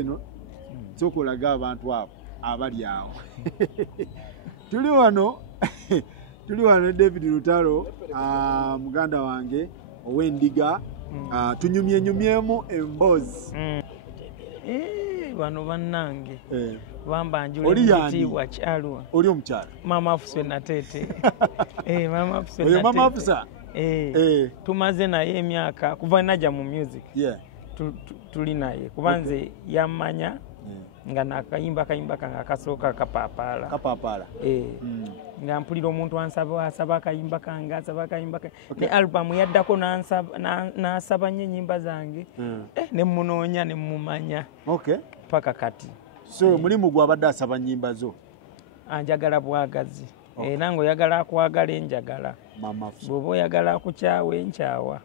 eno sokolaga abantu abo abali awo. Tuli wano David Lutalo muganda wange ow'endiga tunyumyemu embozi. Bano bannange bambanjula ekitiibwa Kyalwa. Oli omukyala? Mama Afuswe Natete. Mama Afuswe Natete. Natete. Mama Afusa? Tumaze naye emyaka kuva najja mu music. Tuli naye kubanze yamanya nga nakayimba kange akasooka Kapapala. Nga mpulira omuntu asaba akayimba kange ne album yaddako n'asaba nnyo ennyimba zange ne munoonya ne mumanya paka kati. So mulimu gw'abadde asaba nnyimba zo? Anjagala bwagazi era ng'oyagala akwagala enjagala, bw'oba oyagala akukyawa enkyawa.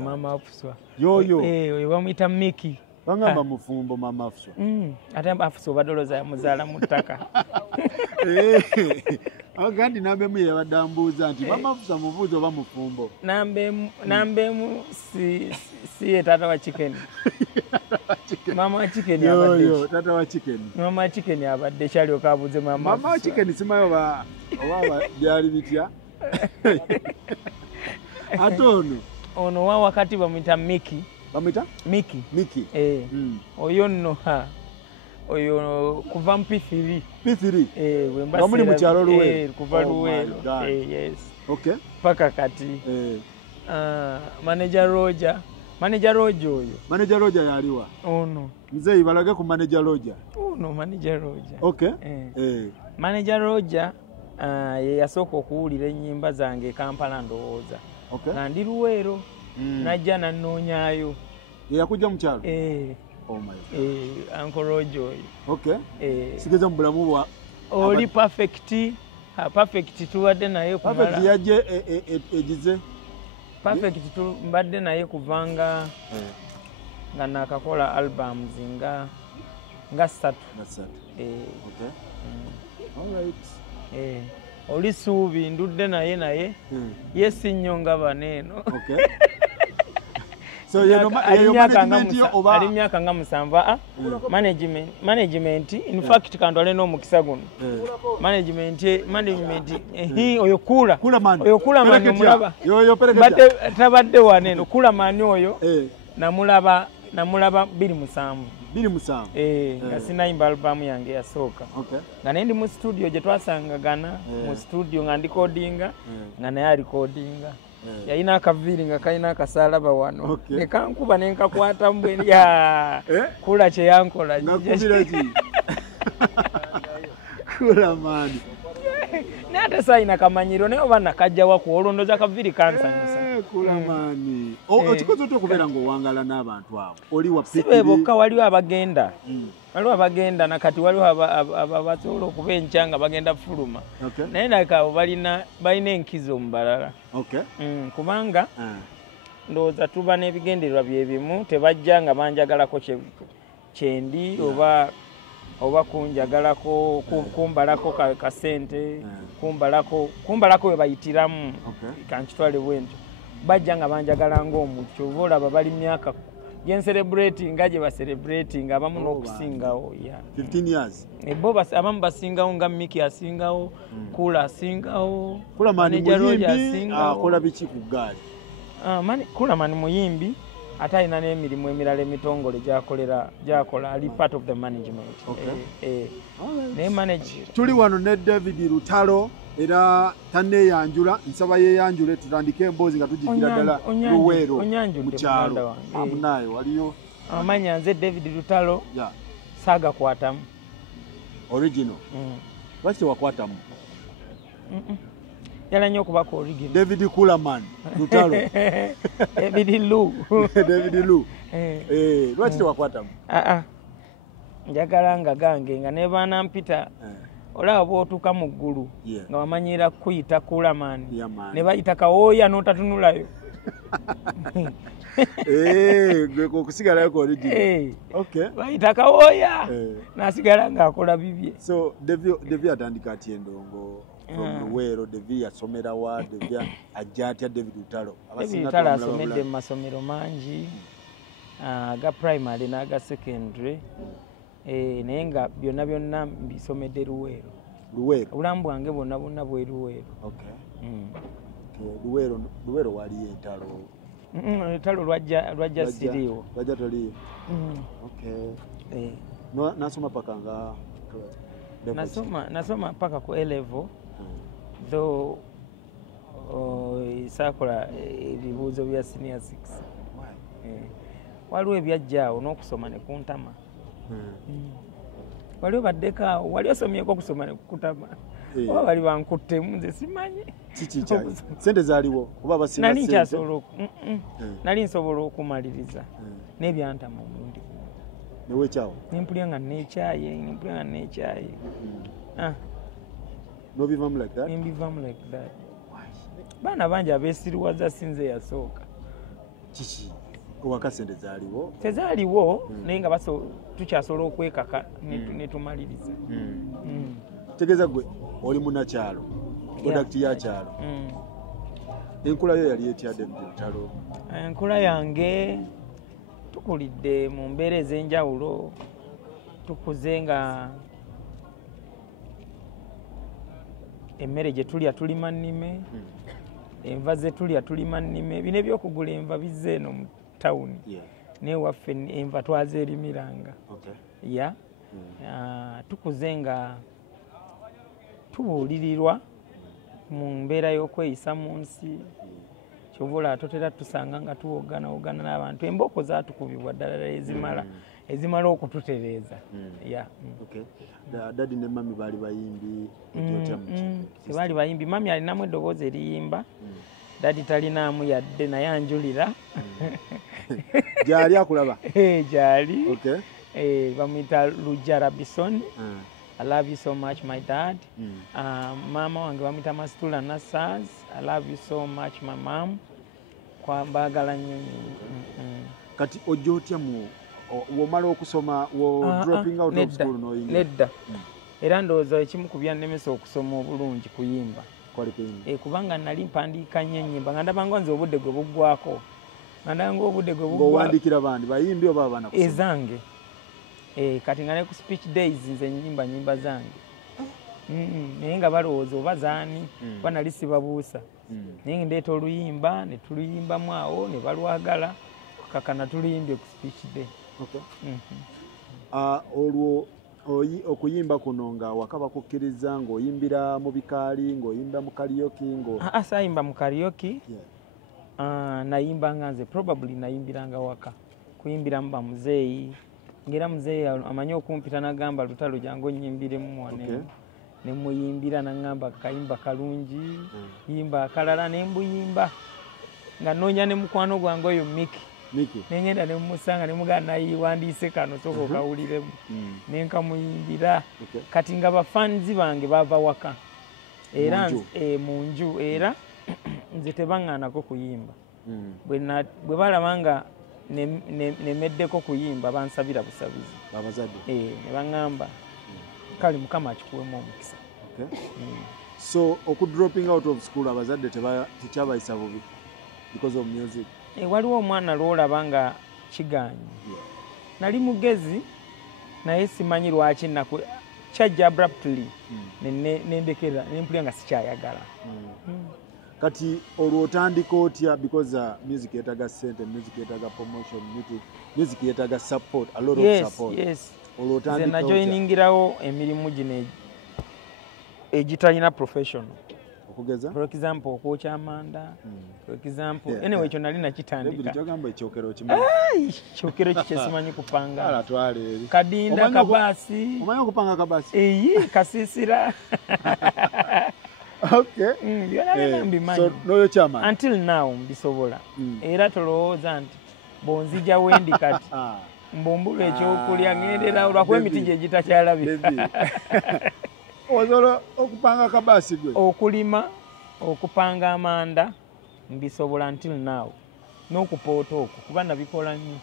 Mama Afuswa oyo bamuyita Miki. Bangamba mufumbo Mama Afuswa. Ate Afuswa obadde olowooza yamuzaala mu ttaka. Agandi nambemu yabadde ambuuza nti Mama Afuswa mubuuza oba mufumbo. Nambemu si ye taata wa Chicken. Mama wa Chicken abadde. Taata wa Chicken. Mama wa Chicken abadde kyalyoka abuuze Mama Afuswa. Mama wa Chicken simayo oba byali bitya? Ate ono wa wakati bamuyita Miki. Bamuyita? Miki. Oyo nno oyo kuva mu P3. P3? Bamuli mu kyalo Luweero? Kuva Luweero. Yes. Okay. Paka kati. Manager Roger oyo. Manager Roger yaliwa? Ono. Mzee balage ku Manager Roger. Ono Manager Roger. Okay. Manager Roger ye yasooka okuwulira ennyimba zange e Kampala ndowooza. Okay. Nga ndi Luweero. Najja nannoonyaayo. Yakujja mu kyalo? Oh my God. Uncle Roger oyo. Okay. Sigeza mu bulamu bwa oli perfect. Perfect tuwadde naye kumala. Perfect yaje egize. Perfect mbadde naye kuvanga nga nakakola albums nga 3. Okay. All right. Oli Suubi ndudde naye yesi nnyo nga baneeno. Okay. So management oba ali myaka nga 7. Management in fact kandwale n'omukisa guno. Management oyo Kula man. Oyo Kula man omulaba. Yo perekeza. Tabadde waneeno Kula man oyo. Namulaba 27. Nga sinayimba album yange yasooka. Nga nendi mu studio gye twasangagana mu studio nga ndikodinga nga naye alikodinga. Yalina akaviiri nga kalina akasalaba wano. Ne kankuba ne nkakwata mbweni Kula kye yankola. Nakubira ki? Kula mani. Naye ate sayina kamanyiro naye oba nakajjawa ku olondoza akaviiri kansanyusa. Kula mani. Okikoze otya okubeera ng'owangala n'abantu abo? Oli wa P3? Si be bokka waliwo abagenda. Waliwo abagenda nakati waliwo abasobola okuba enkya nga bagenda fuluma. Naye nakaabo balina enkizo mu balala. Kubanga ndowooza tuba n'ebigendererwa bye bimu, tebajja nga banjagalako kyendi oba kunjagalako kumbalako kasente kumbalako we bayitiramu kankitwale bwentyo. Bajja nga banjagala ng'omucyo oba olaba bali myaka gye baselebrating abamu n'okusingawo. 15 years. Abamu basingawo nga Miki asingawo, Kula asingawo, Kula mani muyimbi akola biki ku ggaali? Kula mani muyimbi ate alina n'emirimu emirala emitongole gy'akola ali part of the management. Naye manage. Tuli wano ne David Lutalo era tanneeyanjula, nsaba yeeyanjule tutandike emboozi nga tujjukira ddala Luweero mu kyalo. Munaye waliyo amanya nze David Lutalo saagakwatamu. Original? Lwaki tewakwatamu? Yala nnyo okubako original. David Kulaman Lutalo. David Lu. Lwaki tewakwatamu? Njagala nga gange nga ne baana mpita olaba bw'otuuka mu ggulu nga wamanyira kuyita Kulaman ne bayita kawooya n'otatunulayo. Gwe okusigalayo ku original. Okay. Bayita kawooya n'asigala ng'akola bibye. So Devi atandika atya endongo from Luweero? Devi yasomera wa? Devi ajja atya David Lutalo? David Lutalo asomedde mu masomero mangi. aga primary n'aga secondary naye nga byonna mbisomedde Luweero. Obulamu bwange bwonna bwe Luweero. Luweero waliyo entalo? Entalo lwajja siriiwo. Lwajja toliiwo? Nasoma paka nga? Nasoma paka ku A-level, though saakola ebibuuzo bya senior 6. Waliwo ebyajjaawo n'okusoma ne kuntama. Waliwo baddekaawo, wali osomyeko okusoma ne kukutama. Oba bali bankuttemu nze simanyi. Kiki kyali? Sente zaaliwo oba basinga sente? Nali nkyasobola nali nsobola okumaliriza n'ebyantama omundi. Newekyawo? Nempulya nga n'ekyayi. N'obivamu like that? Nembivamu like that. Baana bangi abeesiriwaza sinze yasooka. Kiki? Owaka sente zaaliwo? Tezaaliwo naye nga tukyasobola okwekaka ne tumaliriza. Tegeeza gwe oli munnakyalo, produkiti ya kyalo. Enkula yo yali etyadde mu ntalo? Enkula yange tukulidde mu mbeera ez'enjawulo, tukuze nga emmere gye tulya tulima nnime, enva ze tulya tulima nnime. Bino ebyokugula enva bizze eno mu tawuni, naye waffe enva twazeerimiranga. Tukuze nga tubuulirirwa mu mbeera y'okweyisa mu nsi. Kyovula totera tusanga nga tuwogana n'abantu. Embooko zaatukubibwa ddala ezimala okututereeza. Dadi ne mami baali bayimbi? Tebaali bayimbi. Mami alinamu eddoboozi eriyimba, dadi talinaamu yadde naye anjulira. Gyali akulaba? Gyali. Bamuyita Lujja Rabison. I love you so much, my dad. Mama wange bamuyita Masitula Nassaz. I love you so much, my mom. Kwambagala nnyo. Kati ojja otya womala okusoma dropping out of school n'oyingira? Nedda. Era ndowooza ekimu ku byannemesa okusoma obulungi kuyimba. Kubanga nali mpandiika nnyo ennyimba nga ndaba nze obudde gwe buggwako. Ng'owandiikira bandi bayimbi oba abaana kusoma? Ezange. Kati nga ne ku speech days nze nyimba zange. Naye nga balowooza oba zaani oba nali sibabuusa. Naye nga ndeeta oluyimba ne tuluyimbamu awo ne balwagala kakana tuliyimbye ku speech day. Olwo okuyimba kuno nga waka bakukkiriza ng'oyimbira mu bikaali, ng'oyimba mu karaoke? Saayimba mu karaoke. Nayimba nga nze probably nayimbiranga waka. Kuyimbiramu bamuzeeyi. Ngera muzeeyi amanyi okumpita n'agamba Lutalo jangu onnyimbiremu wane. Ne muyimbira n'angamba kayimba kalungi, yimba akalala ne mbuyimba. Nga nnoonya ne mukwano gwange oyo Miki. Ne ngenda ne mmusanga ne mugamba nayiwandiise kano sooka okawuliremu. Ne nkamuyimbira. Kati nga bafanzi bange bava waka. Era mu nju era nze tebaŋŋaanako kuyimba. Bwe balaba nga nemeddeko kuyimba bansabira busabizi. Babazadde? Ne baŋŋamba kale Mukama akikuwemu omukisa. So dropping out of school abazadde tekyabayisa bubi because of music? Waliwo omwana lwolaba nga kigaanyi. Nali mugezi naye simanyi lwaki kyajja abruptly nendekera nempulya nga sikyayagala. Kati olwo otandika otya because music yeetaga ssente, music yeetaga promotion, music yeetaga support, a lot of support. Olwo otandika otya? Nze najoiningirawo emirimu gino egitalina professional. Okugeza? For example, okwokya amanda. For example, anyway ekyo nali nakitandika. Kyogamba ekyokero okimanyi? Kyokero kikye simanyi kupanga. Kala twale eri. Kadinda kabaasi. Omanyi okupanga kabaasi? Kasiisira. So n'oyo kyamaanyi? Until now mbisobola. Era tolowooza nti bonzija wendi kati mbumbulwa ekyokulya ngendera olwakuba emiti gye gitakyalabika. Osobola okupanga kabaasi gwe? Okulima, okupanga amanda mbisobola until now. N'okupoota okwo kuba nabikola nnyo.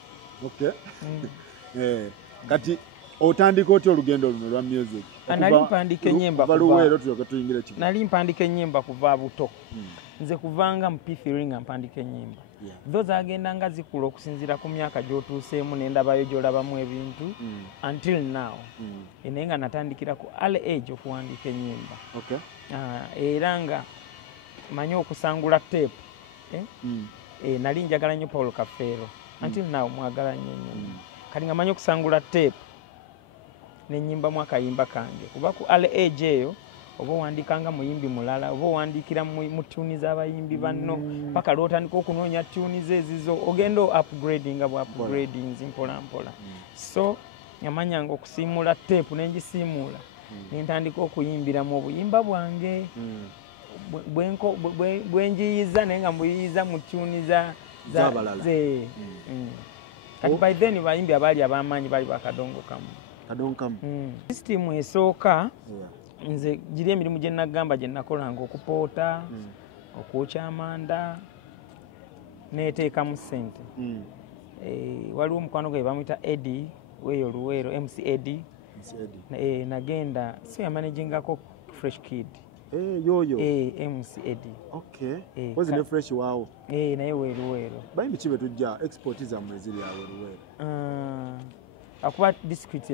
Kati otandika otya olugendo luno lwa music? Nali mpandika ennyimba kuva Luweero tulyoke tuyingire Kibuga. Nali mpandika ennyimba kuva buto. nze kuvanga mu P3 nga mpandika ennyimba zo zagenda nga zikula okusinziira ku myaka gy'otuuseemu n'endabayo gy'olabamu ebintu until now naye nga natandikira ku early age okuwandiika ennyimba era nga manyi okusangula tape nali njagala nnyo Paulo Kafeero until now mwagala nnyo nnyo kati nga manyi okusangula tape n'ennyimbamu akayimba kange kuba ku early age eyo oba owandiikanga muyimbi mulala oba owandiikira mu tuni z'abayimbi banno paka lwotandika okunoonya tuni ze ezizo ogenda upgradinga bwa upgradings mpola mpola so yamanyanga okusiimula tape n'engisiimuula nentandika okuyimbiramu obuyimba bwange bwenjiyiza naye nga mbuyiyiza mu tuni z'abalala kati by then bayimbi abaali ab'amaanyi bali bakadongo kamu sisitimu esooka nze giri emirimu gye nagamba gye nakolanga okupoota okwokya amanda neeteekamu ssente waliwo omukwano gwe bamuyita Eddie weeyo Luweero MC Eddie nagenda so yamanagingako Fresh Kid yoyo MC Eddie kozi ne Fresh waawo naye weeruweero bayimbi ki betujja export zammwe eziri awo Luweero akuba district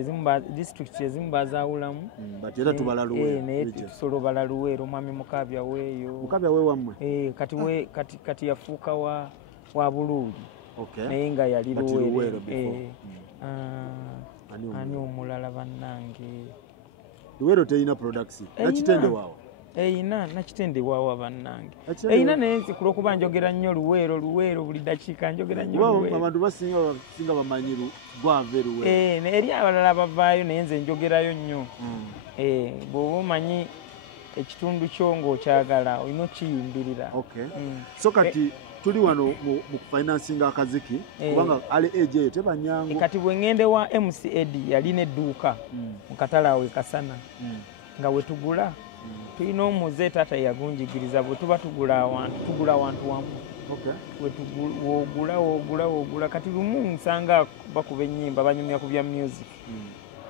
ezimu bazaawulamu bati era tubala Luweero naye tusobola bala Luweero omwami Mukabya weeyo Mukabya we wammwe kati yafuuka wa Buluuli naye nga yali Luweero ani omulala bannange Luweero teyina products nakitende waawo nakitende waawa bannange eyina naye nzikula okuba njogera nnyo Luweero buli dakiika njogera nnyo abantu basinga bamanyi gwave Luweero eri abalala bavaayo naye nze njogerayo nnyo bw'oba omanyi ekitundu kyo ng'okyagala olina okiyimbirira so kati tuli wano mu kufinansinga akaziki kubanga ali age eyo tebanyangu kati bwe ngende wa MC Eddie yalina edduuka mu katale awo Kasana nga we tugula tulina omuze taata yagunjigiriza bwe tuba tugula awantu wamu woogula kati lumu nsanga bakuba ennyimba banyumya ku bya music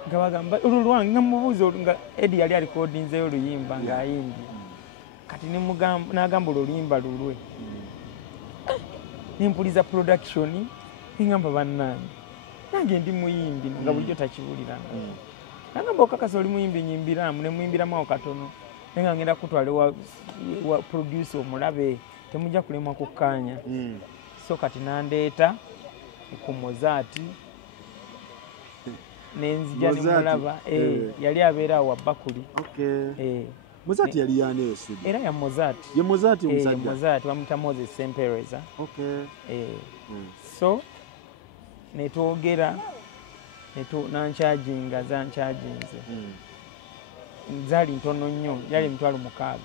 nga bagamba olwo lwange nga mubuuza nga Eddie yali alikodinzeyo oluyimba ng'ayimbye kati n'agamba oluyimba lulwe nempuliza production engamba bannange nange ndi muyimbi nga bulijjo takiwuliranga nagamba okakasa oli muyimbi nyimbiramu nemuyimbiramu awo katono naye nga ngenda kutwale wa producer omulabe temujja kulemwa kukkaanya so kati nandeeta ku Mozart nenzija nemulaba yali abeera awo Bakuli Mozart yali yaani eyo studio era ya Mozart ye Mozart omusajja Mozart bamuyita Moses Sempereza so netwogera nankyaginga zankyaginze zaali ntono nnyo yali emitwalo 6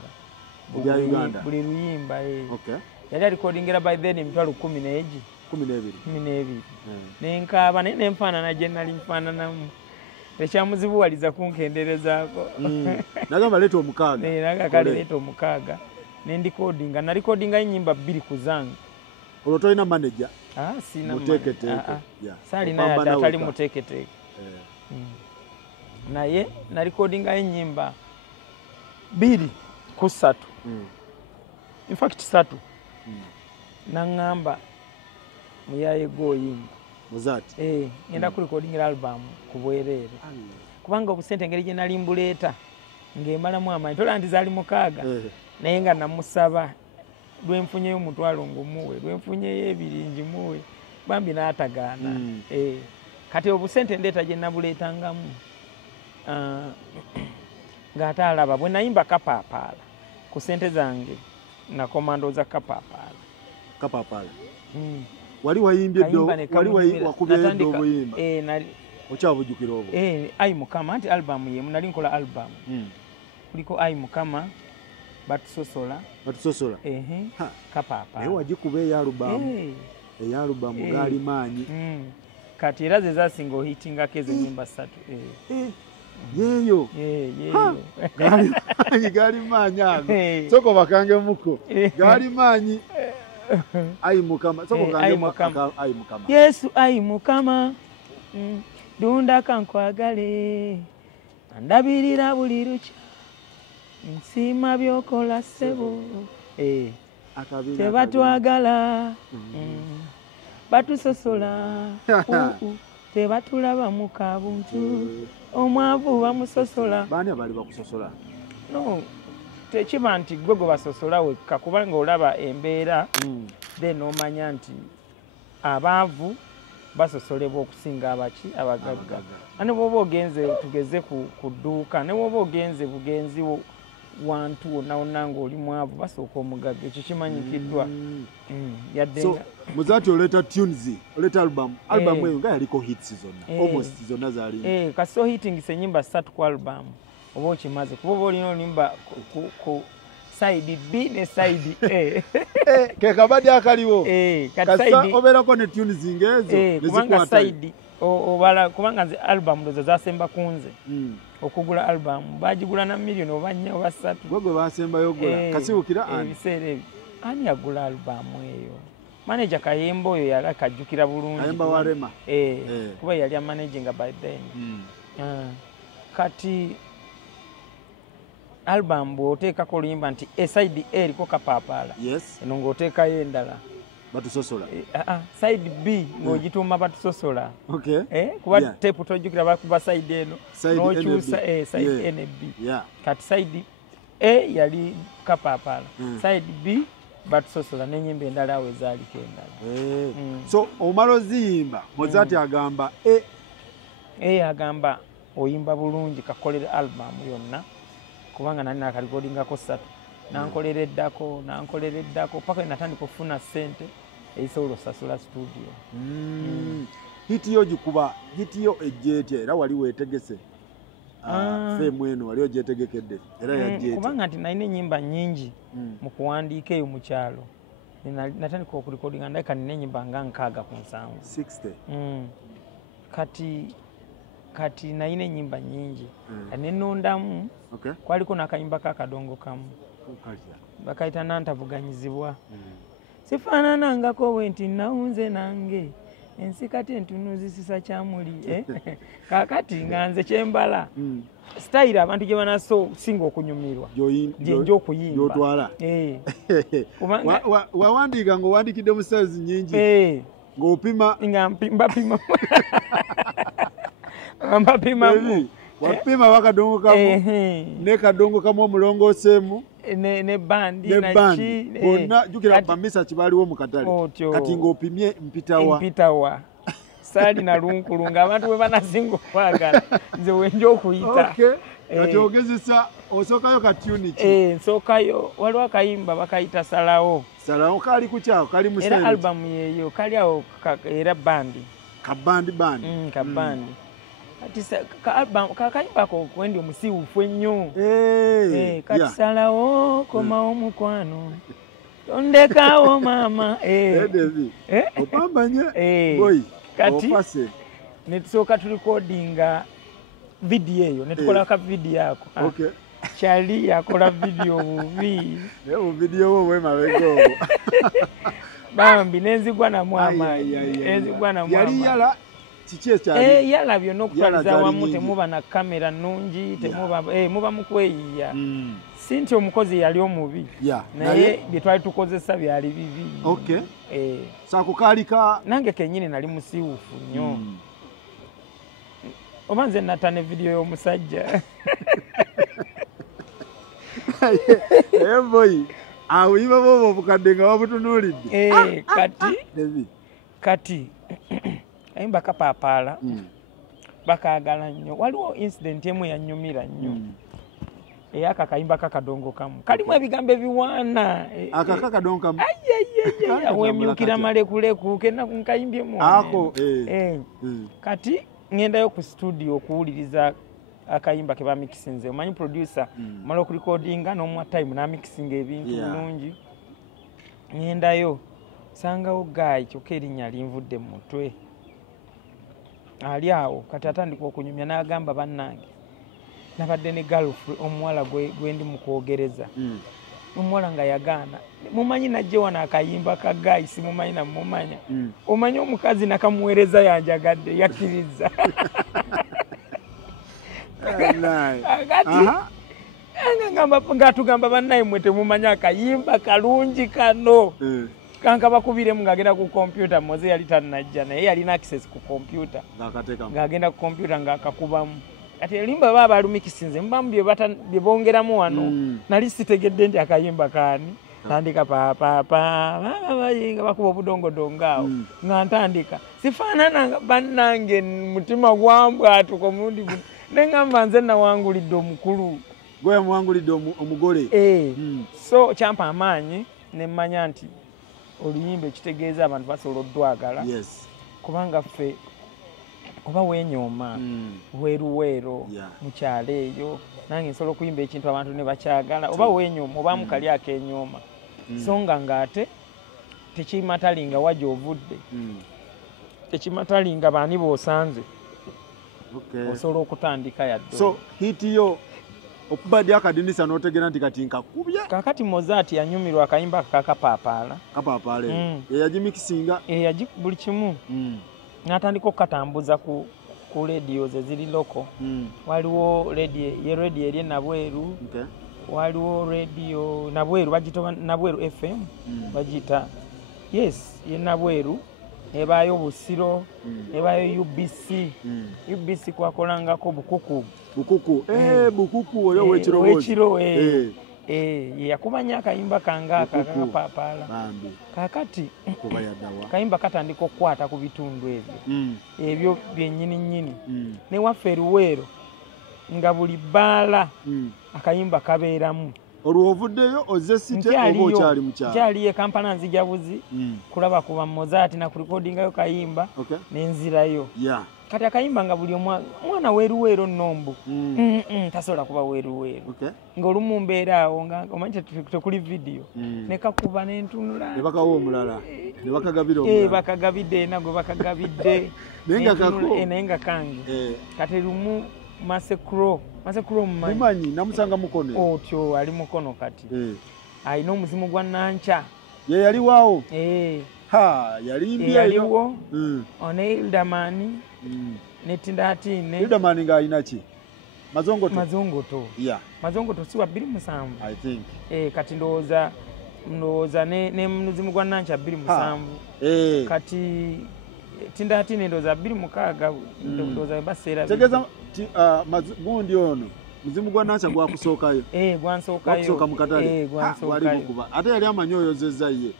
buli luyimba yali alikodingira by then emitwalo 12 nenkaaba naye nenfaanana gye nali nfaananamu tekyamuzibuwaliza kunkenderezaako nagamba leeta 6 nagakale leeta 6 nendikodinga nalikodinga ennyimba 2 ku zange olwo tolina manager sina muteeketeeke saalina yadde atali muteeketeeke naye nalikodinga ennyimba 2 ku 3 in fact 3 naŋŋamba muyaye gooyimba Mozart ngenda kulikodingira album ku bwereere kubanga obusente engeri gye nali mbuleeta ng'embalamu amaanyi tola nti zaali 6 naye nga namusaba lwenfunyeyo omutwalo ngumuwe lwenfunyeyo 2 muwe bambi n'atagaana kati obusente ndeeta gye nabuleetangamu ng'ate alaba bwe nayimba kapaapaala ku sente zange nakomandooza kapaapaala wali wayimbye wali wakubye ddo obuyimba okyabujjukira obwo ayi mukama anti albamu yemu nali nkola albamu kuliko ayi mukama batusosola kapapa naye wagikuba eyalubamu gaali maanyi kati era ze zasinga ohitingako ezo nyimba 3 yeeyo gaali maanyi ago soko bakange muko gaali maanyi ayi mukama ayi mukama Yesu ayi mukama dunda kankwagale ndabirira buli lukya nsima byokola ssebo tebatwagala batusosola tebatulaba mu kabuntu omwavu bamusosola. Baani abali bakusosola? No, tekiba nti gwe gwe basosola wekka kubanga olaba embeera then omanya nti abaavu basosolebwa okusinga abagagga. Ne bw'oba ogenze tugeze ku dduuka ne bw'oba ogenze bugenzi wantu wonna wonna ng'oli mwavu basooka omugagga, ekyo kimanyikiddwa. So Muzaati oleeta tunes, oleeta album eyo nga yaliko hits zonna, almost zonna zaali. Kasi ohitingisa ennyimba 3 ku album oba okimaze kuba oba olina oluyimba ku side B ne side A. Ke kabadde akaliwo. Kasa obeerako ne tunes ng'ezo kubanga side obala kubanga nze album dozo zasemba kunze okugula album bagigula na million oba 4 oba 3. Gwe basembayo gula kasiwukira ebiseera ebyo ani yagula album eyo? Manager Kayembo oyo yali akajjukira bulungi. Kayemba Warema. Kuba yali managing by then. Kati album bw'oteekako oluyimba nti side A eriko kapaapala, eno ng'oteekayo endala batusosola. Side B ng'ogituuma batusosola. Kuba tape tojjukira bakuba side eno n'okyusa side A ne B. Kati side A yali kapaapala, side B batusosola n'ennyimba endala awo ezaaliko endala. So omala oziyimba Muzaati agamba agamba oyimba bulungi kakolere album yonna kubanga nali nakalikodingako 3 nankolera eddako paka natandika okufuna ssente eyisobola osasula studio. Hitiyo gikuba hitiyo ejjeetya era wali weetegese feemu eno wali ogyetegekedde era yajjeetya kubanga nti nalina ennyimba nnyingi mu kuwandiika eyo mu kyalo natandika okulikodinga ndabika nina ennyimba nga 6 ku 7 kati nalina ennyimba nnyingi nenondamu kwaliko n'akayimba kakadongo kamu bakayita nantavuganyizibwa. Sifaananangako bwe nti nawunze nange ensi kati entunuzisisa kyamuli kakati nga nze kyembala style abantu gye banasinga okunyumirwa gyenja okuyimba. Wawandiika ng'owandikidde mu size nnyingi ng'opima mbapimamu wapima wakadongo kamu ne kadongo kamu omulongooseemu ne bandi bonna jukira bamisa kibaliwo mu katale kati ng'opimye mpitawa saali na lunkulu ng'abantu bwe banasinga okwagala nze wenja okuyita. Kati ogezesa osookayo katuni ki? Nsookayo waliwo akayimba bakayita salawo kali ku kyako kali mu era albamu yeeyo kali awo era bandi kabandi kati kakayimba ako kwendi omusiiwufu ennyo kati salawo komawo mukwano tondekawo maama opambanye boy kati netusooka tulikodinga video eyo netukola ka video ako kyali yakola video bubi video bwo bwe mabego bambi nenzigwa na mwama yali yala kikie kyali yala byonna okutwaliza wamu temuba na kamera nnungi muba mukweyiya si nti omukozi yali omubi naye bye twali tukozesa byali bibi. Sakukalika nange kenyini nali musiiwufu nnyo oba nze nata ne video y'omusajja boy awuyiba bobo obukadde nga wabutunuulidde kati ayimba kapaapaala bakaagala nnyo. Waliwo incident emu yanyumira nnyo eyaka kayimba kakadongo kamu kalimu ebigambo ebiwaana akakadongo kamu wemyukira malekuleku kena nkayimbyemu kati ngendayo ku studio okuwuliriza akayimba ke bamikisinze. Omanyi producer mala okurecordinga n'omwa time n'amikisinga ebintu bulungi ngendayo sangawo gayi kyokka erinnya linvudde mu mutwe ali awo kati atandika okunyumya n'agamba bannange nabadde ne girlfriend omuwala gwendi mu kwogereza omuwala nga yagaana mumanyi najje wano akayimba ka gayi simumanyi namumanya omanyi omukazi nakamuweereza yanjagadde yakkiriza kati nga tugamba bannaye mwe temumanya akayimba kalungi kano kanka bakubire ngagenda ku computer moze yali tanajja naye yalina access ku computer ngagenda ku computer ngakakubamu ati elimba baba alumikisinze mbambi bye bongeramu wano nali sitegedde ndi akayimba kani tandika pa bayinga bakuba obudongo dongaawo nga ntandika sifaanana bannange mutima gwambwa atuko mundi nengamba nze nawangulidde omukulu gwe muwangulidde omugole so kyampa amaanyi nemmanya nti oluyimba ekitegeeza abantu basobola oddwagala kubanga ffe oba wenyooma weeruweero mukyalo eyo nange nsobola okuyimba ekintu abantu ne bakyagala oba wenyooma oba mukali akenyooma so nga ng'ate tekimatalinga wajja ovudde tekimatalinga baani b'osanze osobola okutandika yadde so hiti yo okubadde akadinisa n'otegera nti kati nkakubye kakati Mozart yanyumirwa akayimba kakapapaala eyagimikisinga buli kimu n'atandika okukatambuza ku radio ze ziri loko waliwo radio eri nabweru waliwo radio nabweru bagita nabweru FM bagita yes ye nabweru ebayo Busiro ebayo UBC kwakolangako bukuku bukuku oyo wekiro yakumanya akayimba kangaka kakapapaala kakati kayimba katandika okukwata ku bitundu ebyo byennyini ne waffe Luweero nga buli bbaala akayimba kabeeramu olwo ovuddeyo ozze site oba okyali mukyalo nkyaliyo Kampala nzijabuzi kulaba kuba Mozart na kurikodingayo kayimba nenzirayo kati akayimba nga buli mwana weeruweero nnombu tasobola kuba weeruweero ng'olumu mbeera awo nga omanyi tekuli vidiyo nekakuba nentunula nebakawo omulala nebakagabira bakagabidde nagwe bakagabidde naye nga kange kati lumu Masekuro mumanyi namusanga mukono otyo ali mukono kati alina omuzimu gwa Nanca ye yali waawo yaliwo one Ildamani ne Tindatine Ildamani nga alina ki mazongoto si wa 27 I think kati ndowooza ne muzimu gwa Nanca 27 kati Tindatine ndowooza 26 ndowooza baseera tegeza gundi ono muzimu gwa Nanca gwakusookayo gwansookayo mukatale wali mukuba ate yali amanyi oyozezza ye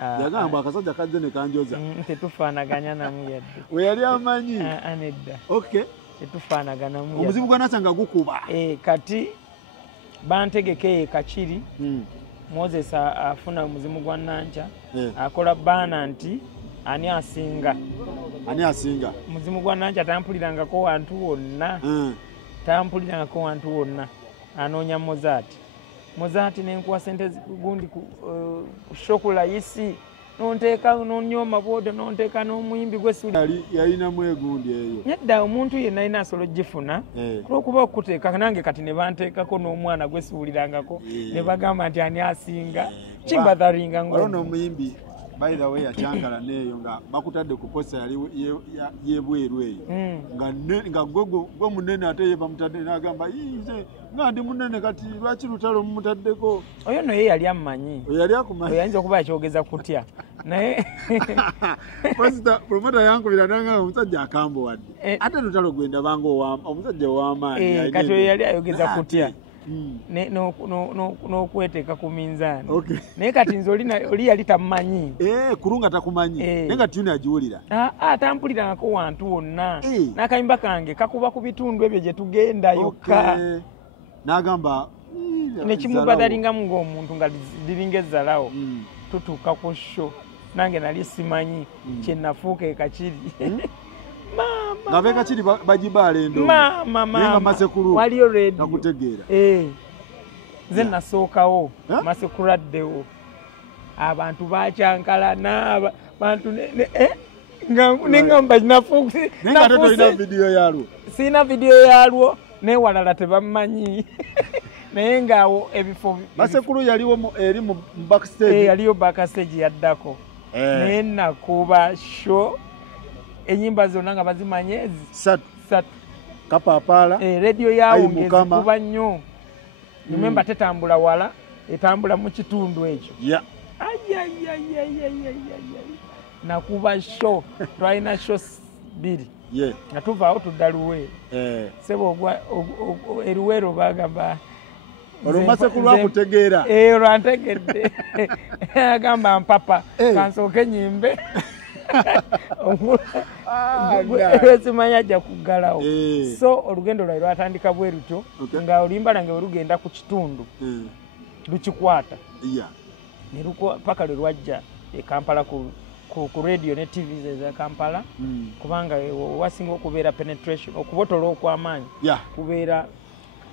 yagamba akasajja kazze ne kanjoza tetufaanaganya namu yadde we yali amanyi nedda tetufaanaganamu omuzimu gwa Nanca nga gukuba kati bantegeke Kachiri Moses afuna omuzimu gwa Nanca akola baana nti ani asinga muzimu gwa Nanca tampulirangako wantu wonna anoonya Mozart nenkuwa sente gundi ku shokula yisi nonteeka nonyoma bwode nonteeka n'omuyimbi gwesuli yalinamu egundi eyo nedda omuntu yenna alina asobola ogifuna olwokuba okuteeka nange kati ne banteekako n'omwana gwesuulirangako ne bagamba nti ani asinga kimbatharinga n'omuyimbi by the way achankala neyo nga bakutadde ku posta yali yebweru eyo nga gwe munene ate ye bamutadde n'agamba ize nga ndi munene kati lwaki lutalo mumutaddeko oyo no ye yali amanyi yali akumanyi oyinza okuba akyogeza kutya naye posta promoter yankubira nanga omusajja akambo wadde ate lutalo gwenda banga omusajja ow'amaanyi kati oyo yali ayogeza kutya n'okweteeka ku minzaani naye kati nze oli yali tamumanyi kurunga takumanyi naye nga tiyuni agiwulira tampulirangako wantu wonna n'akayimba kange kakuba ku bitundu ebyo gye tugenda yokka n'agamba nekimubadalingamu ng'omuntu nga liringa ezzalawo tutuuka ku sho nange nali simanyi kyenafuuka ekakiri nga bekakiri bagibaala endo mama Masekulu waliyo radio nakutegeera nze nasookawo Masekulu addewo abantu bakyankalana bantu nengamba nafuuse siina vidiyo yalwo newalala tebammanyi naye ngaawo ebifo Masekulu yaliwo eri mu backstage yaliyo backstage yaddako naye nakuba show enyimba zonna nga bazimanye satu kapapaala radio yawo ngezikuba nnyo Remember tetambula wala etambula mu kitundu ekyo. Yeah. Nakuba show twalina show biri. Yeah. Nga tuvaawo tudda Luweero. Sebo eruweero bagamba olumase kulwa kutegeera. Olwantegedde. Agamba mpapa kansooke nyimbe. Simanya ajja kuggalawo. So olugendo lwali lwatandika bwe lutyo nga olimba nga olugenda ku kitundu lukikwata. Ne paka lwe lwajja e Kampala ku radio ne TV za Kampala kubanga wasinga okubeera penetration okubotola okw'amaanyi kubeera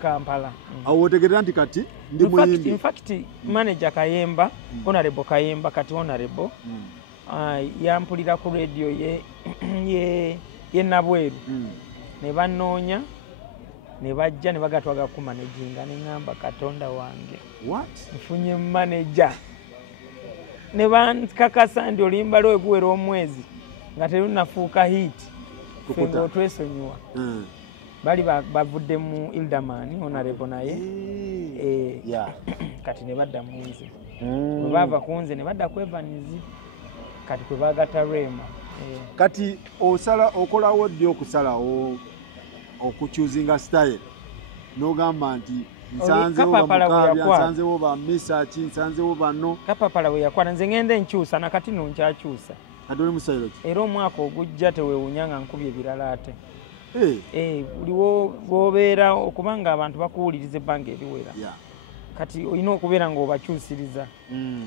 Kampala. Awo otegeera nti kati ndi muyimbi. In fact manager Kayemba, Honorable Kayemba kati Honorable yampulira ku radio ye Nabweru ne banoonya ne bajja ne bagatwaga ku managinga ne ngamba Katonda wange nfunye manager ne bankakasa ndi olimba lwe guwera omwezi nga terunafuuka hit fenga otwesonyiwa bali bavudde mu Ildaman Honorable naye kati ne badda mu nze bwe bava ku nze ne badda ku Evanizi kati kwe bagata Rema. Kati osala okolawo ddi okusalawo okuchuzinga style n'ogamba nti nsanzewo bamukabya nsanzewo bamisa ki nsanzewo bano Kapapala we yakwana nze ngende nkyusa nakati nonkyakyusa kati oli musayiro ki era omwaka ogujja teweewunyanga nkubye ebirala ate buliwo bw'obeera okubanga abantu bakuwuliriza ebbanga eriwera kati olina okubeera ng'obakyusiriza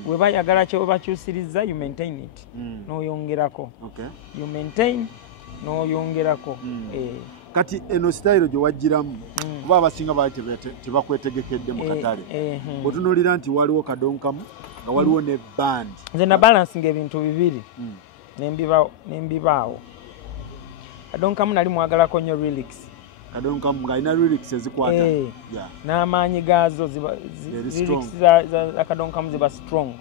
bwe bayagala kye bakyusiriza you maintain it n'oyongerako you maintain n'oyongerako kati eno style gye wajjiramu kuba abasinga baali tebakwetegekedde mu katale otunuulira nti waliwo kadonkamu nga waliwo ne band nze na balansinga ebintu bibiri nembibaawo kadonkamu nali mwagalako nnyo lyrics kadonkamu nga alina lyrics ezikwata n'amaanyi gaazo lyrics za kadonkamu ziba strong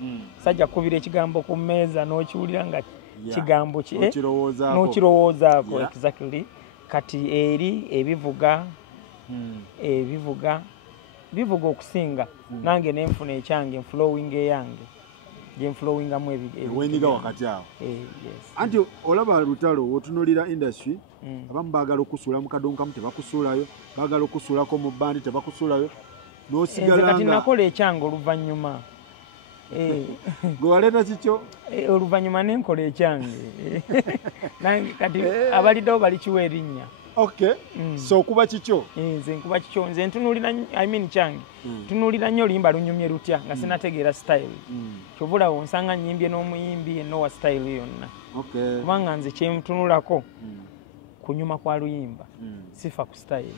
sajja kubira ekigambo ku mmeeza n'okiwulira nga kigambo n'okirowoozaako exactly kati eri ebivuga bivuga okusinga nange nenfuna ekyange flowing eyange jenflowingamu wenyiga wakati awo anti olaba lutalo otunulira industry abamu baagala okusuula mu kadonkamu tebakusuulayo baagala okusuulako mu bandi tebakusuulayo n'osigala kati nakola ekyange oluvannyuma gwe waleeta kikyo oluvannyuma nenkola ekyange kati abaliddewo balikiwa erinnya so kuba kikyo nze nkuba kikyo nze ntunulira kyange tunulira nnyo olimba lunyumye lutya nga sinategeera style kyobulawo nsanga nyimbye n'omuyimbi yenna wa style yonna kubanga nze kyemtunulako kunyuma kwa luyimba sifa ku style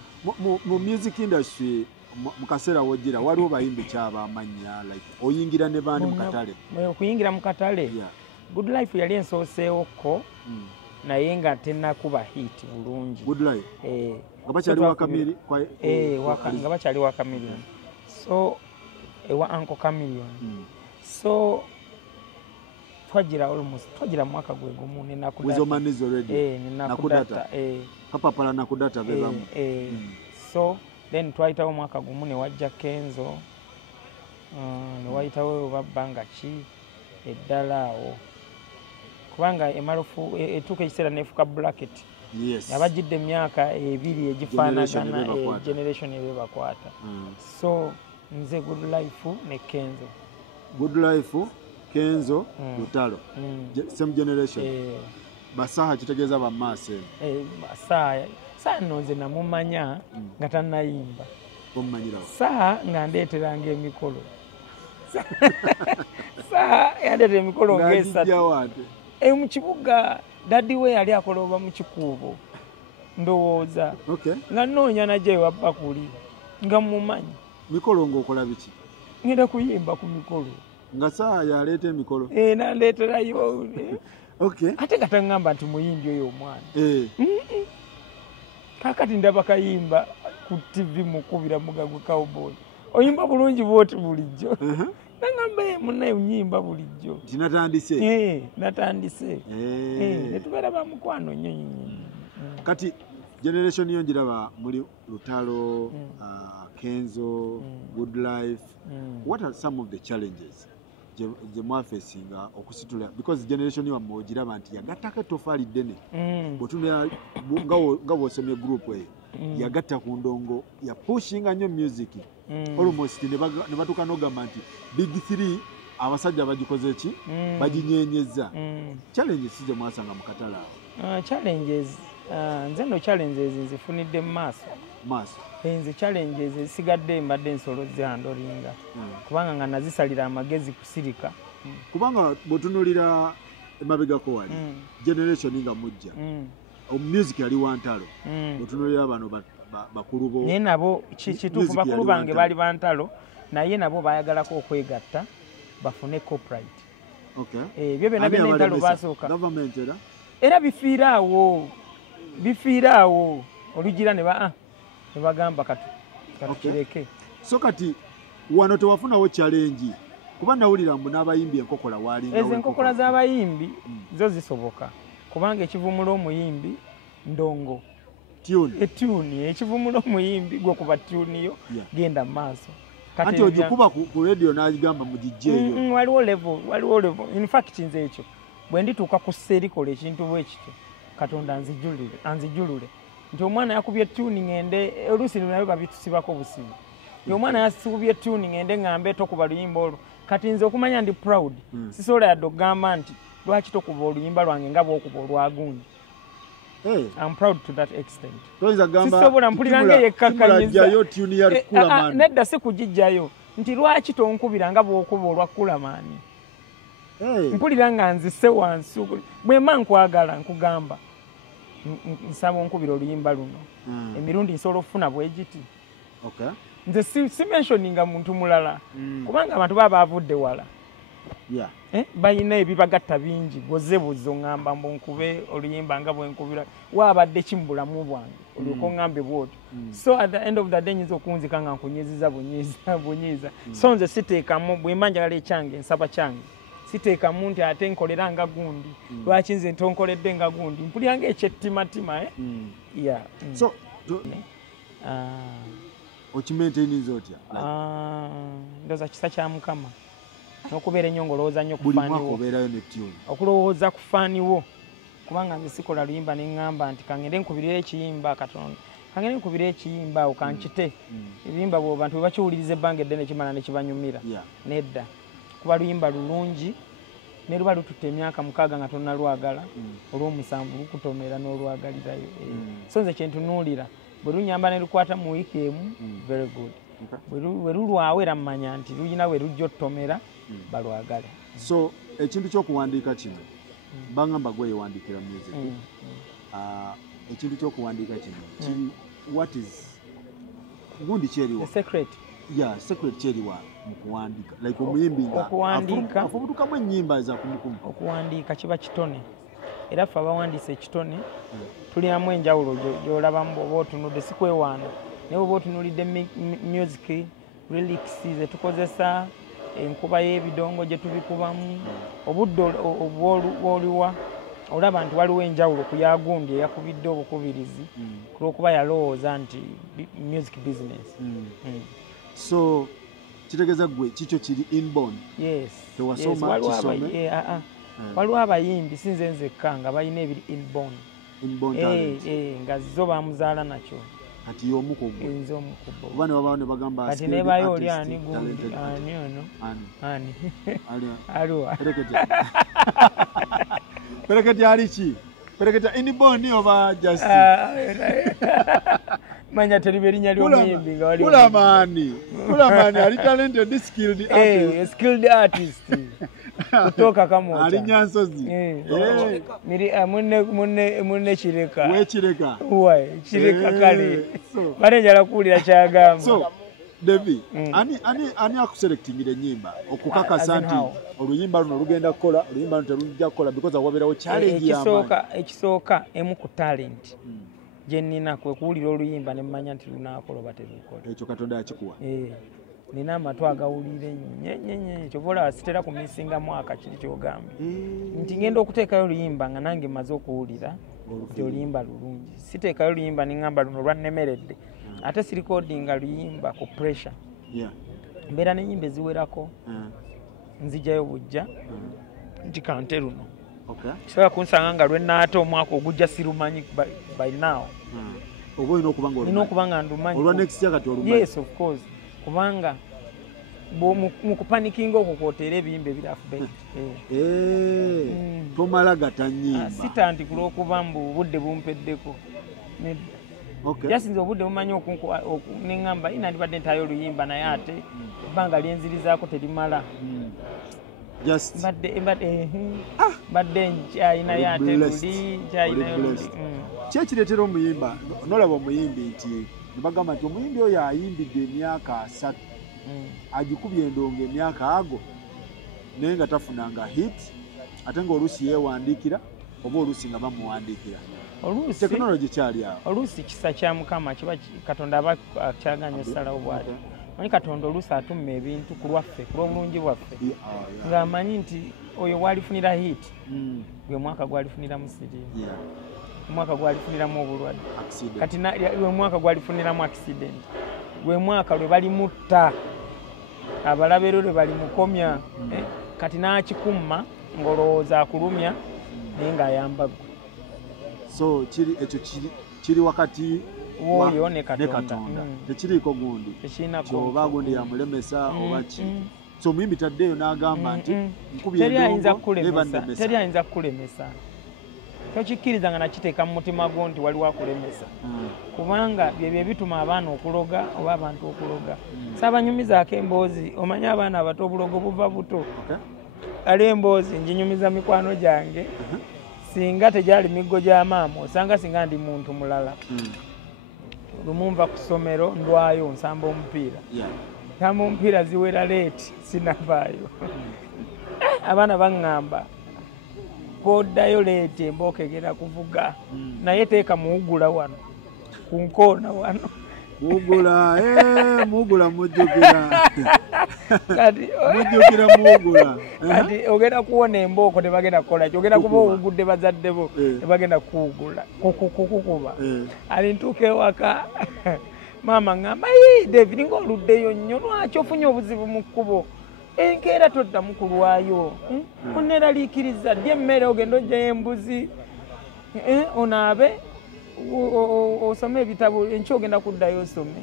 mu music industry mu kaseera wojjira waliwo bayimbi kyabamanya like oyingira ne bandi mu katale okuyingira mu katale Good Life yali ensooseewoko naye nga tenakuba hit bulungi Good Life nga bakyali wa Chameleon nga bakyali wa Chameleon so ewa Uncle Chameleon so twagira mwaka gwe gumu nakudata Kapapala nakudata bebamu so then twayitawo mwaka gumu ne wajja Kenzo ne wayitawo babbanga ki eddala awo kubanga emalufu etuuka ekiseera nefuka bracket abajjidde emyaka ebiri egifaanagana generation ebebakwata so nze Good Life ne Kenzo Good Life Kenzo Lutalo same generation basaha kitegeeza bamaaso saa nno nze namumanya nga tannayimba saa nga ndeeteranga emikolo saa yandeetera emikolo ng'esatu mu kibuga daddi we yali akoloba mu kikuubo ndowooza nga nnoonya najja ewabba kuli nga mumanyi mikolo ng'okola biki ngenda kuyimba ku mikolo nga saa yaleeta emikolo nandeeterayo ate nga taŋŋamba nti muyimbi oyo omwana kakati ndaba kayimba ku TV mukubira mugagwe cowboy oyimba bulungi bwoti bulijjo nangamba munnaye unyimba bulijjo natandise netubeera bamukwano nnyo kati generation yo njiraba muri Lutalo, Kenzo, Good Life. What are some of the challenges je mwafacing okusitula because generation yo mojiraba nti yagataka tofali dene botunda ngabo semye group we yagatta ku ndongo ya pushing anyo music almost ne batuka nogamba nti big 3 abasajja bagikoze ki bajinyenyeza challenges sije mwasanga mukatala challenges nzendo challenges zifunidde maso enzi challenges sigadde mbadde nsolo zihandolinga kubanga nga nazisalira amagezi kusirika kubanga botunulira emabega ko wali generation nga mujja music yali wantalo botunulira bano bakulu bo ne nabo kitufu bakulu bange bali bantalo naye nabo bayagalako okwegatta bafune copyright byo bena ntalo basooka government era bifiiraawo olugira ne bagamba katukireke so kati wano tewafunawo challenge kuba nawulira mbu n'abayimbi enkokola walinga ezo enkokola z'abayimbi zo zisoboka kubanga ekivumula omuyimbi ndongo tune ekivumula omuyimbi gwe kuba tune yo genda maaso kati ogikuba ku radio n'agigamba mugijjeeyo waliwo level in fact nze ekyo bwe ndituuka ku serikola ekintu bwekityo katonda anzijulule nti omwana yakubye tune ngende oluusi nayo babitusibako busibi omwana yakubye tune ngende ngambe tokuba luyimba olwo kati nze okumanya ndi proud sisobola yadde okugamba nti lwaki tokuba oluyimba lwange nga bwokuba olwagundi I'm proud to that extent. Sisobola mpuliranga yekkakanyiza nedda si kugijjayo nti lwaki tonkubira nga bwokuba olwakulamaani mpuliranga nzise wansi bwemba nkwagala nkugamba nsaba onkubira oluyimba luno emirundi nsobola okufuna bwegiti nze si mentioninga muntu mulala kubanga abantu baba bavudde wala bayina ebibagatta bingi gozebuzo ngamba mbunkube oluyimba nga bwenkubira wabadde kimbulamu bwange olyoka ngambe bwotyo so at the end of the day nyiza okunzika nga nkunyiziza bunyiza so nze siteekamu bwemanjagala ekyange nsaba kyange siteekamu nti ate nkolera nga gundi lwaki nze tonkoledde nga gundi mpuliranga ekyettimatima so okimaintainiza otya ndoza kisa kya mukama n'okubeera ennyo ng'olowooza nnyo kufaaniwo okulowooza kufaaniwo kubanga nze sikola luyimba ne ŋŋamba nti kangende nkubirira ekiyimba katonda kangende nkubirira ekiyimba awo kankite ebiyimba bwe bantu bwe bakiwuliriza ebbanga eddene kimala ne kibanyumira nedda kuba luyimba lulungi ne luba lututte emyaka 6 nga tonnalwagala olw'omusanvu lukutomera n'olwagalirayo so nze kyentunuulira bwe lunyamba ne lukwata mu wiiki emu very good bwe lulwawo era mmanya nti luyina we lujja ottomera balwagale so ekintu ky'okuwandiika kino bangamba gwe yewandiikira music ekintu ky'okuwandiika kino what is gundi kyeriwa secret kyeriwa mu kuwandiika like omuyimbi nga afubutukamu ennyimba eza kumukumu okuwandiika kiba kitone era ffe abawandiisa ekitone tulinamu enjawulo gy'olabamu bw'oba otunudde si kwewaana naye bw'oba otunulidde music lyrics ze tukozesa enkuba y'ebidongo gye tubikubamu obudde obwoliwa olaba nti waliwo enjawulo ku yagundi eyakubidde obukubirizi kulwokuba yalowooza nti music business so kitegeeza gwe kikyo kiri inborn tewasoma kisome waliwo abayimbi sinze nzekka nga balina ebiri inborn nga zo bamuzaala nakyo kati y'omukugu nze omukugu bane baba ne bagamba kati ne bayo oli ani gundi ani ono ani aliwa pereketi ali ki pereketi inborn oba just manya teri berinya ly'omuyimbi nga wali kulamani ali talented skilled artist kutoka kama ali Nyansozi munne kireka wekireka kireka kale barenjala kuwulira kyagamba so Devi ani akuselectingire ennyimba okukakasa nti oluyimba luno lugenda kukola oluyimba luno terujja kukola because wabeerawo challenge ekisooka emu ku talent gyenina kwe kuwulira oluyimba ne mmanya nti lunaakola oba terukola ekyo Katonda yakikuwa nina amatu agawulire nyenyenye kyovola wasitera ku misinga mwaka kiri kyogambye nti ngenda okuteekayo oluyimba nga nange maze okuwulira oluyimba lulungi siteekayo luyimba ningamba luno lwannemeredde ate si recordinga luyimba ku pressure mbeera n'ennyimba eziwerako nzijjayo bujja nti kante luno kisobola kunsanga nga lwenaate omwaka ogujja sirumanyi by now oba olina okuba nga ndumanyi olwa next year kati olumanyi yes of course kubanga mu kupanikinga okwo kwoteera ebiyimba ebirafu tomala gatanyimba sitandikula okuba mbu obudde bumpeddeko jasinza obudde bumanyi neŋŋamba ina ndibadde ntaayo oluyimba naye ate ebbanga lyenzirizaako terimala badde nkyayina yo ate luli nkyayinayo luli kyekireetera omuyimba nolaba omuyimbi nti nebagamba nti omuyimbi oyo ayimbidde emyaka 3 agikubye endongo emyaka ago naye nga tafunanga hit ate ng'oluusi yeewandiikira oba oluusi nga bamuwandiikira tekinologi kyali awo oluusi kisa kya mukama kiba katonda aba akyaganya osalawo bwati manyi katonda oluusi atumma ebintu ku lwaffe ku lw'obulungi bwaffe ng'amanyi nti oyo walifunira hit gwe mwaka gwalifuniramu siriimu omwaka gwalifuniramu obulwadde kati gwe mwaka gwalifuniramu accident gwe mwaka lwe balimutta abalabe lwe balimukomya kati n'akikumma ng'olowooza akulumya naye ng'ayamba gwe so ekyo kiri wakati woyo ne Katonda tekiriiko gundi kyoba gundi yamulemesa oba ki so omuyimbi taddeeyo n'agamba nti nkubye endongo teri ayinza kukulemesa tokikkiriza nga nakiteeka mu mutima gwo nti waliwo akulemesa kubanga byebyo bituma abaana okuloga oba abantu okuloga saabanyumizaako emboozi omanyi abaana abato obulogo buva buto ali emboozi nginyumiza mikwano gyange singa tegyali miggo gya maama osanga singa ndi muntu mulala lumu nva ku ssomero ndwayo nsamba omupiira nsamba omupiira ziwera leeti sinavaayo abaana baŋŋamba koddayo leeti embooko egenda kuvuga naye teeka muwugula wano ku nkoona wano muwugula mujjukira muwugula kati ogenda kuwona embooko tebagenda kukola ki ogenda kuba owugudde bazadde bo tebagenda kukukuba ali ntuuka ewaka maama ŋŋamba David ng'oluddeyo nnyo lwaki ofunye obuzibu mu kkubo enkeera toddamu kulwayo oneeraliikiriza ddy emmere ogenda ojjayo embuzi onaabe osome ebitabo enkya ogenda kuddayo osome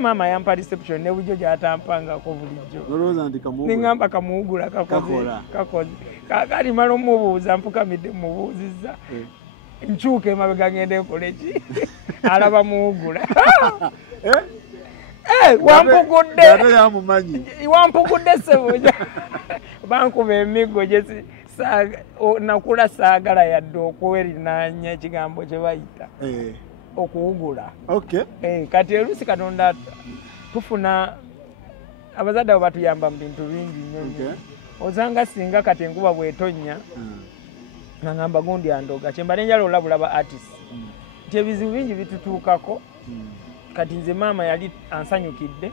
maama yampa reception ne bujjo gyatampangako bulijjo neŋŋamba kamuwugula kakoze kakati mala omubuuza mpukamidde mubuuzizza nkyuka emabega ngende nkole ki alaba muwugula wampugudde sebuja bankuba emiggo nakula saagala yadde okuwerinaanya ekigambo kye bayita okuwugula kati oluusi Katonda tufuna abazadde abo batuyamba mu bintu bingi nnyo osanga singa kati enkuba bw'etonnya ngamba gundi andoga kyembale njala olabula ba artist nti ebizibu bingi bitutuukako kati nze maama yali ansanyukidde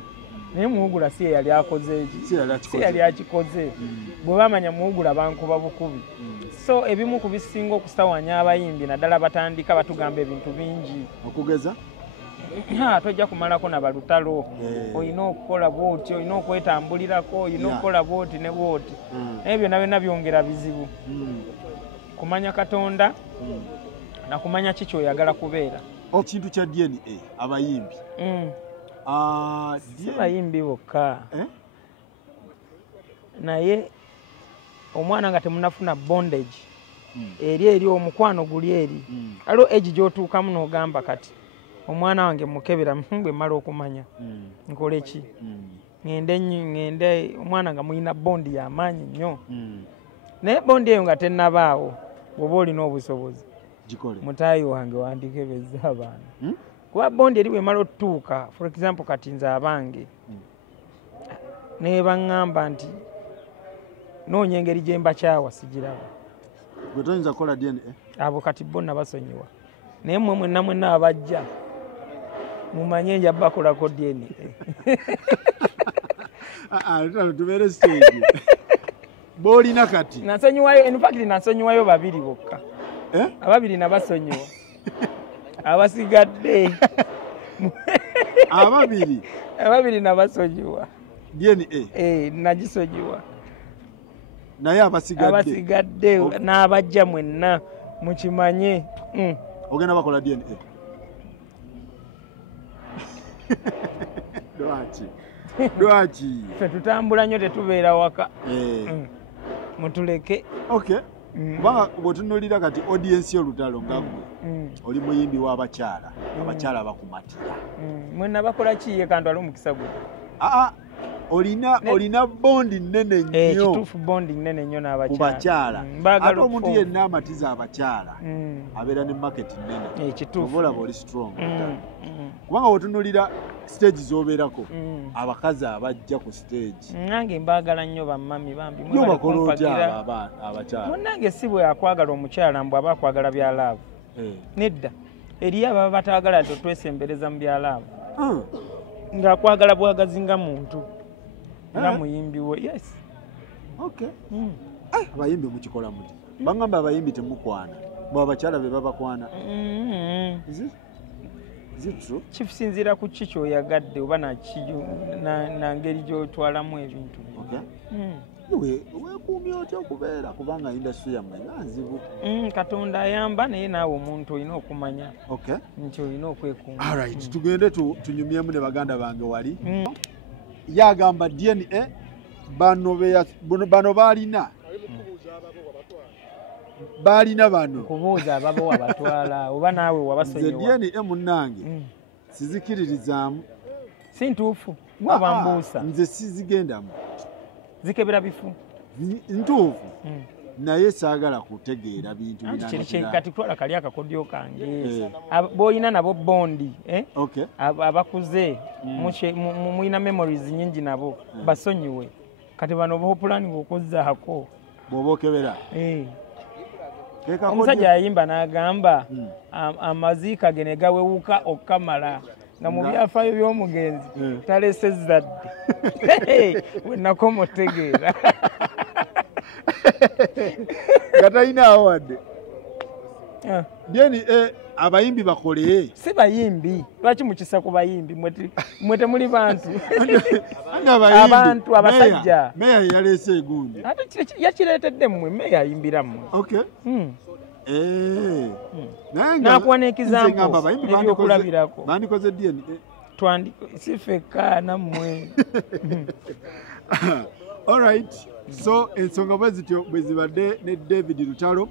naye muwugula si yali akoze eki si yali akikoze bwe bamanya muwugula bankuba bukubi so ebimu ku bisinga okusawanya abayimbi naddala batandika batugamba ebintu bingi okugeza tojja kumalako na balutalo olina okukola bwoti olina okwetambulirako olina okukola bwoti ne bwoti naye byonna byonna byongera bizibu kumanya Katonda nakumanya ki kyoyagala kubeera ekintu kya DNA abayimbi si bayimbi bokka naye omwana nga temunafuna bondage eri omukwano guli eri aliwo egi gy'otuukamu n'ogamba kati omwana wange mukebera bwe mmala okumanya nkole ki ŋŋende omwana nga mulina bondi y'amaanyi nnyo naye bondi eyo nga tennabaawo bw'oba olina obusobozi mutaayi wange wandikebeza abaana kuba bondi eri bwemala otutuuka for example kati nze abange naye baŋŋamba nti noonya engeri gye mbakyawa sigiraba gwe toyinza kukola DNA abo kati bonna basonyiwa naye mmwe mwenna abajja mumanye nja bakolako DNA tubeere stage b'olina kati nasonyiwayo in fact nasonyiwayo babiri bokka ababiri nabasonyiwa abasigadde ababiri nabasonyiwa DNA nagisonyiwa naye abasigadde n'abajja mwenna mukimanye ogenda bakola DNA lwaki ffe tutambula nnyo tetubeera waka mutuleke kubanga bwetunulira kati audience y'olutalo nga gwe oli muyimbi w'abakyala abakyala bakumatira mwena bakola kiye kantu ali omukisa gwe olina bondi nnene nnyo kituufu bondi nnene nnyo n'abakyala ate omuntu yenna amatiza abakyala abeera ne market nnene obolaba oli strong kubanga bwetunulira stage z'obeerako abakazi abajja ku stage nange mbaagala nnyo bammami bambi bakola otya abakyala munnange si bwe akwagala omukyala mbw aba akwagala byalaavu nedda eriyo ababa bataagala dde otwesembereza mu byalaavu ng'akwagala bwagazi nga muntu nga muyimbi we yes abayimbi mukikola muti bagamba abayimbi temukwana bwe abakyala be babakwana kisinziira ku ki kyoyagadde oba nangeri gyotwalamu ebintu weekuumye otya okubeera kubanga industry yammwe nga nzibu katonda ayamba naye naawe omuntu olina okumanya nti olina okwekuuma tugende tunyumyemu ne baganda bange wali yagamba DNA bano balina bano kubuuza ababo wabatwala oba naawe wabasonyiwa DNA munnange sizikiririzaamu si ntuufu gwabambuusa nze sizigendamu zikebera bifu ntuufu naye saagala kutegeera bintu kati twala kali akakodyo kange boolina nabo bondi abakuze mulina memories nyingi nabo basonyiwe kati bano bopulani okuzzaako bw'oba okebera omusajja yayimba n'agamba amaziika ge ne gawewuka okkamala nga mu byafaayo by'omugenzi talese zadde wenakoma otegeera nga talinaawo wadde abayimbi bakole si bayimbi lwaki mukisa ku bayimbi mwe temuli bantu abantu abasajja meya yaleese egundi yakireetedde mmwe meya ayimbira mmwe nakuwa n'ekizambo ebyokulabirako bandikoze DNA si ffekka nammwe alright so ensonga bwe zityo bwe zibadde ne David Lutalo